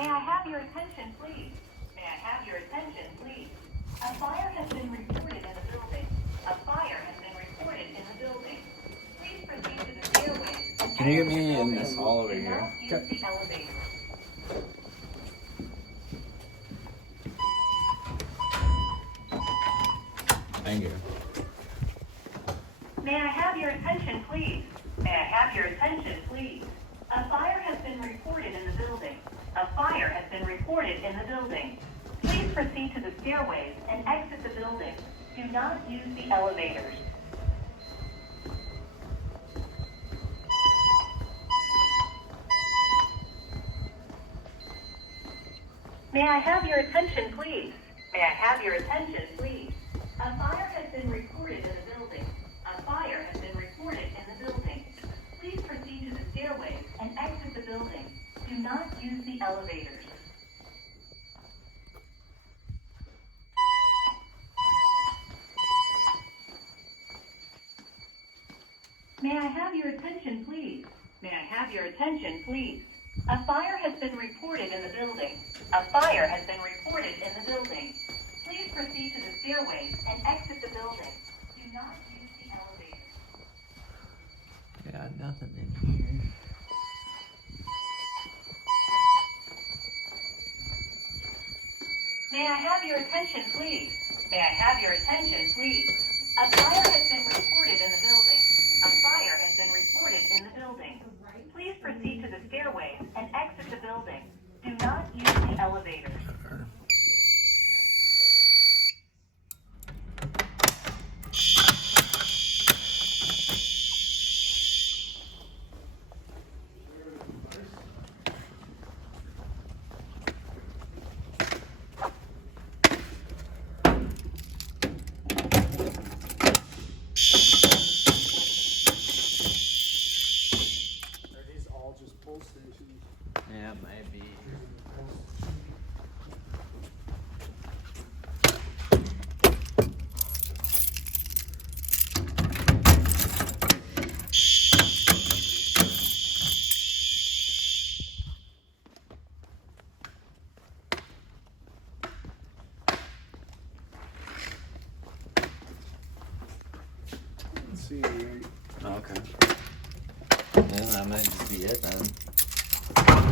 May I have your attention, please? May I have your attention, please? A fire has been reported in the building. A fire has been reported in the building. Please proceed to the stairway. Can you get me in this hall over Do here? not use the elevator. Thank you. May I have your attention, please? May I have your attention, please? A fire has been reported in the building. A fire has been reported in the building. Please proceed to the stairways and exit the building. Do not use the elevators. May I have your attention, please? May I have your attention, please? A fire has been reported in the building. A fire has been reported in the building. Please proceed to the stairways and exit the building. Do not use the elevators. May I have your attention, please? May I have your attention, please? A fire has been reported in the building. A fire has been reported in the building. Please proceed to the stairways and exit the building. Do not use the elevator. I got nothing in here. May I have your attention, please? May I have your attention, please? A fire has been reported in the building. A fire has been reported in the building. Please proceed to the stairways and exit the building. Do not use the elevators. Are these all just pull stations? Yeah, maybe. Let's see, right? Okay. Yeah, that might just be it then.